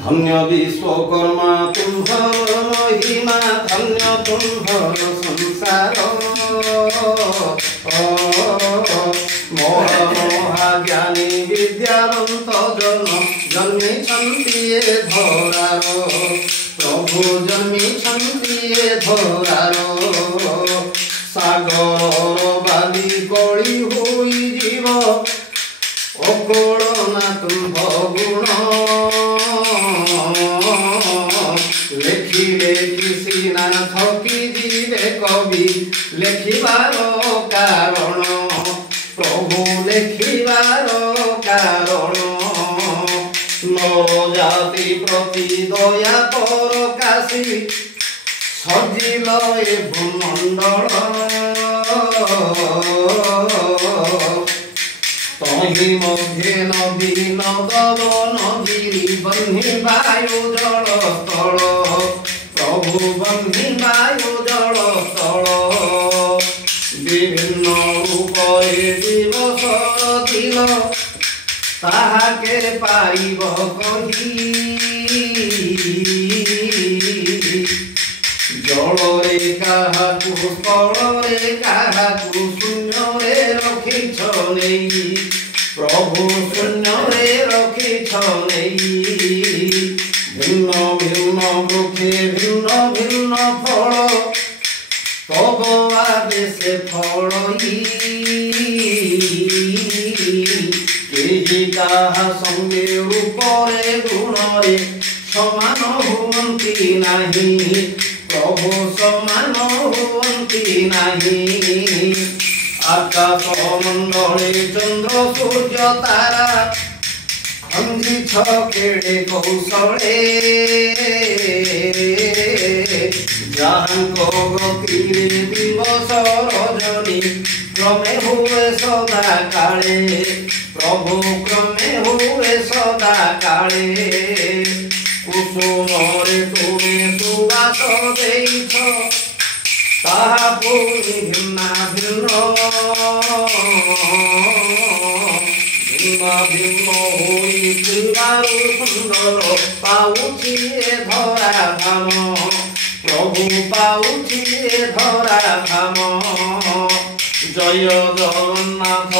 धन्य विश्वकर्मा तुम्हार महिमा धन्य तुम्हार संसार महाज्ञानी विद्यावंत जन जन्मी धरार प्रभु जन्मी धरार सागर बाली कली होई जीव अकलना तुम गुण लेखिले किसीना थकी जीवे कवि लेखिबार कारण प्रभु लेखिबार कारण नर जाति प्रति दया प्रकाशी सजिल ए भूमंडल तहि मध्ये नदी नदव नदी बन्ही वायु जल स्थल प्रभु बन्ही वायु जल स्थल विभिन्न रूपे दिवस दिन ताहाके पाइब कही जलरे काहाकु स्थलरे काहाकु शून्य रखिछ नहीं प्रभु शून्य रखिछ नहीं भिन्न भिन्न वृक्षे भिन्न भिन्न फल तब आदेशे फलई केही काहा संगे रूपरे गुणरे समान हुवन्ति नाही प्रभु समान हुवन्ति नाही आकाश मंडले चंद्र सूर्य तारा खंडिछ केड़े कौशले जाहांको गतिरे दिवस रजनी क्रमे हुए सदा काले प्रभु क्रमे हुए सदा काले कुसुमरे तुमे सुवास देइछ ताहा पुनि भिन्ना भिन्न भिन्न भिन्न होई श्रीबारु सुंदर पाउछि धरा धाम प्रभु पाउछि धरा धाम जय जगन्नाथ।